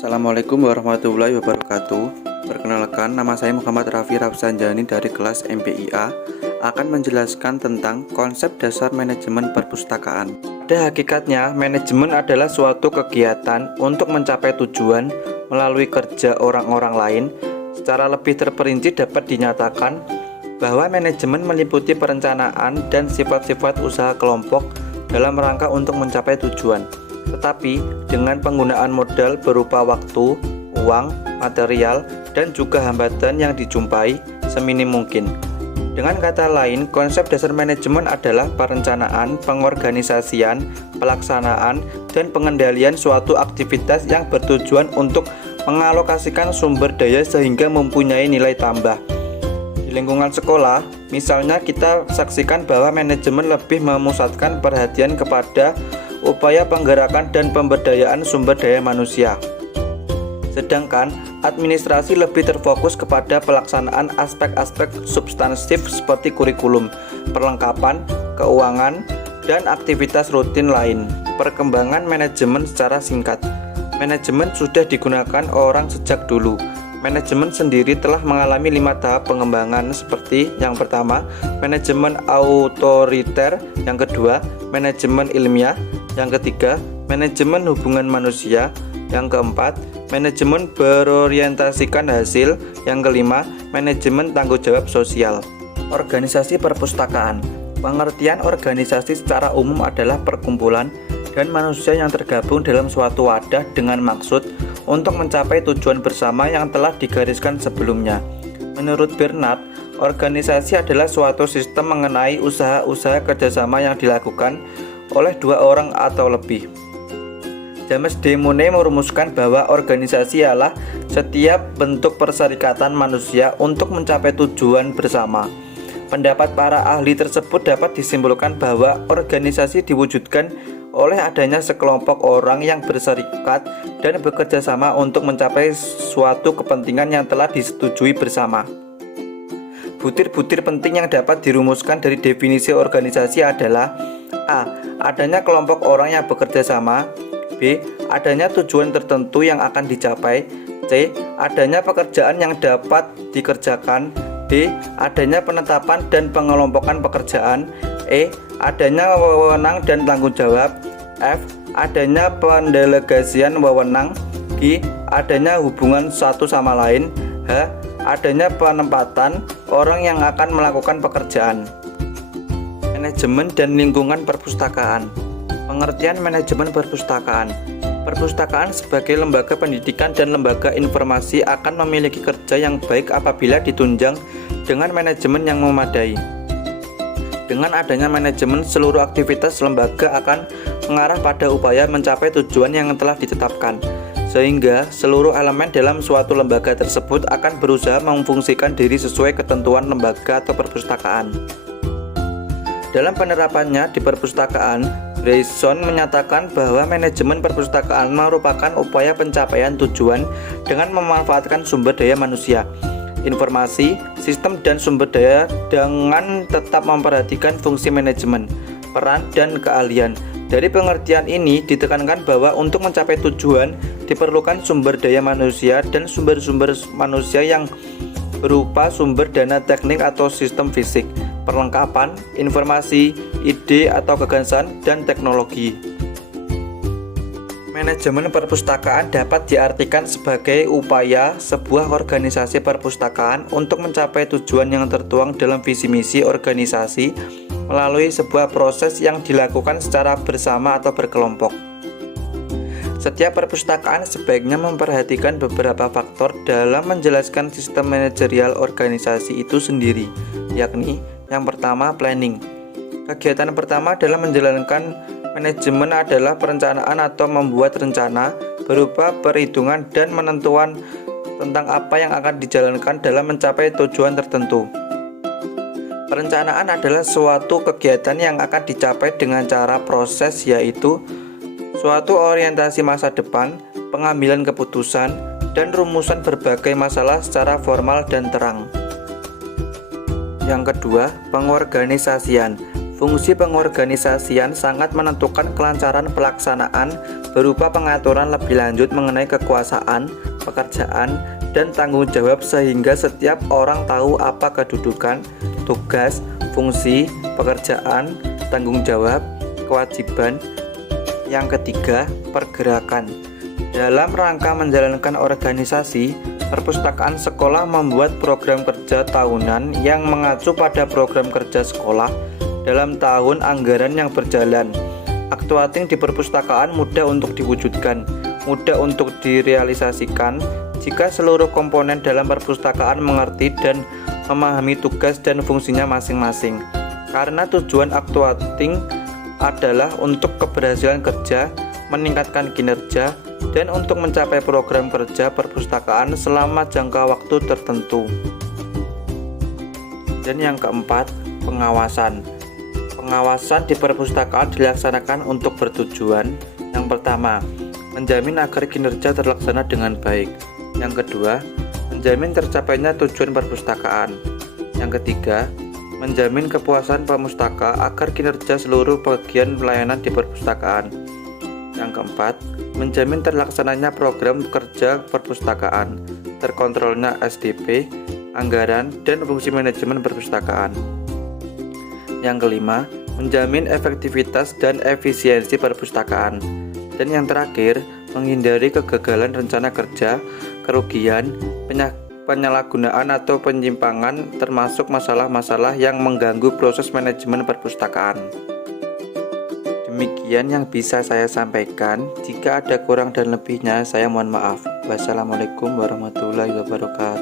Assalamualaikum warahmatullahi wabarakatuh. Perkenalkan, nama saya Muhammad Raffi Rafsanjani dari kelas MPIA akan menjelaskan tentang konsep dasar manajemen perpustakaan. Pada hakikatnya, manajemen adalah suatu kegiatan untuk mencapai tujuan melalui kerja orang-orang lain. Secara lebih terperinci dapat dinyatakan bahwa manajemen meliputi perencanaan dan sifat-sifat usaha kelompok dalam rangka untuk mencapai tujuan, tetapi dengan penggunaan modal berupa waktu, uang, material, dan juga hambatan yang dijumpai seminim mungkin. Dengan kata lain, konsep dasar manajemen adalah perencanaan, pengorganisasian, pelaksanaan, dan pengendalian suatu aktivitas yang bertujuan untuk mengalokasikan sumber daya sehingga mempunyai nilai tambah. Di lingkungan sekolah, misalnya kita saksikan bahwa manajemen lebih memusatkan perhatian kepada upaya penggerakan dan pemberdayaan sumber daya manusia. Sedangkan administrasi lebih terfokus kepada pelaksanaan aspek-aspek substansif seperti kurikulum, perlengkapan, keuangan, dan aktivitas rutin lain. Perkembangan manajemen secara singkat. Manajemen sudah digunakan orang sejak dulu. Manajemen sendiri telah mengalami 5 tahap pengembangan seperti yang pertama, manajemen autoriter, yang kedua, manajemen ilmiah, yang ketiga, manajemen hubungan manusia, yang keempat, manajemen berorientasikan hasil, yang kelima, manajemen tanggung jawab sosial. Organisasi perpustakaan. Pengertian organisasi secara umum adalah perkumpulan dan manusia yang tergabung dalam suatu wadah dengan maksud untuk mencapai tujuan bersama yang telah digariskan sebelumnya. Menurut Bernard, organisasi adalah suatu sistem mengenai usaha-usaha kerjasama yang dilakukan oleh dua orang atau lebih. James D. Monnet merumuskan bahwa organisasi adalah setiap bentuk perserikatan manusia untuk mencapai tujuan bersama. Pendapat para ahli tersebut dapat disimpulkan bahwa organisasi diwujudkan oleh adanya sekelompok orang yang berserikat dan bekerja sama untuk mencapai suatu kepentingan yang telah disetujui bersama. Butir-butir penting yang dapat dirumuskan dari definisi organisasi adalah: A. Adanya kelompok orang yang bekerja sama. B. Adanya tujuan tertentu yang akan dicapai. C. Adanya pekerjaan yang dapat dikerjakan. D. Adanya penetapan dan pengelompokan pekerjaan. E. Adanya wewenang dan tanggung jawab. F. Adanya pendelegasian wewenang. G. Adanya hubungan satu sama lain. H. Adanya penempatan orang yang akan melakukan pekerjaan. Manajemen dan lingkungan perpustakaan. Pengertian manajemen perpustakaan. Perpustakaan sebagai lembaga pendidikan dan lembaga informasi akan memiliki kerja yang baik apabila ditunjang dengan manajemen yang memadai. Dengan adanya manajemen, seluruh aktivitas lembaga akan mengarah pada upaya mencapai tujuan yang telah ditetapkan, sehingga seluruh elemen dalam suatu lembaga tersebut akan berusaha memfungsikan diri sesuai ketentuan lembaga atau perpustakaan. Dalam penerapannya di perpustakaan, Grayson menyatakan bahwa manajemen perpustakaan merupakan upaya pencapaian tujuan dengan memanfaatkan sumber daya manusia, informasi, sistem, dan sumber daya dengan tetap memperhatikan fungsi manajemen, peran, dan keahlian. Dari pengertian ini ditekankan bahwa untuk mencapai tujuan diperlukan sumber daya manusia dan sumber-sumber manusia yang berupa sumber dana teknik atau sistem fisik, perlengkapan, informasi, ide atau gagasan, dan teknologi. Manajemen perpustakaan dapat diartikan sebagai upaya sebuah organisasi perpustakaan untuk mencapai tujuan yang tertuang dalam visi misi organisasi melalui sebuah proses yang dilakukan secara bersama atau berkelompok. Setiap perpustakaan sebaiknya memperhatikan beberapa faktor dalam menjelaskan sistem manajerial organisasi itu sendiri, yakni yang pertama, planning. Kegiatan pertama dalam menjalankan manajemen adalah perencanaan atau membuat rencana berupa perhitungan dan menentuan tentang apa yang akan dijalankan dalam mencapai tujuan tertentu. Perencanaan adalah suatu kegiatan yang akan dicapai dengan cara proses, yaitu suatu orientasi masa depan, pengambilan keputusan, dan rumusan berbagai masalah secara formal dan terang. Yang kedua, pengorganisasian. Fungsi pengorganisasian sangat menentukan kelancaran pelaksanaan berupa pengaturan lebih lanjut mengenai kekuasaan, pekerjaan, dan tanggung jawab sehingga setiap orang tahu apa kedudukan, tugas, fungsi, pekerjaan, tanggung jawab, kewajiban. Yang ketiga, pergerakan. Dalam rangka menjalankan organisasi, perpustakaan sekolah membuat program kerja tahunan yang mengacu pada program kerja sekolah dalam tahun anggaran yang berjalan. Aktuating di perpustakaan mudah untuk diwujudkan, mudah untuk direalisasikan jika seluruh komponen dalam perpustakaan mengerti dan memahami tugas dan fungsinya masing-masing. Karena tujuan aktuating adalah untuk keberhasilan kerja, meningkatkan kinerja, dan untuk mencapai program kerja perpustakaan selama jangka waktu tertentu. Dan yang keempat, pengawasan. Pengawasan di perpustakaan dilaksanakan untuk bertujuan: yang pertama, menjamin agar kinerja terlaksana dengan baik; yang kedua, menjamin tercapainya tujuan perpustakaan; yang ketiga, menjamin kepuasan pemustaka agar kinerja seluruh bagian pelayanan di perpustakaan; yang keempat, menjamin terlaksananya program kerja perpustakaan, terkontrolnya SDP, anggaran, dan fungsi manajemen perpustakaan; yang kelima, menjamin efektivitas dan efisiensi perpustakaan; dan yang terakhir, menghindari kegagalan rencana kerja, kerugian, penyalahgunaan atau penyimpangan, termasuk masalah-masalah yang mengganggu proses manajemen perpustakaan. Demikian yang bisa saya sampaikan. Jika ada kurang dan lebihnya, saya mohon maaf. Wassalamualaikum warahmatullahi wabarakatuh.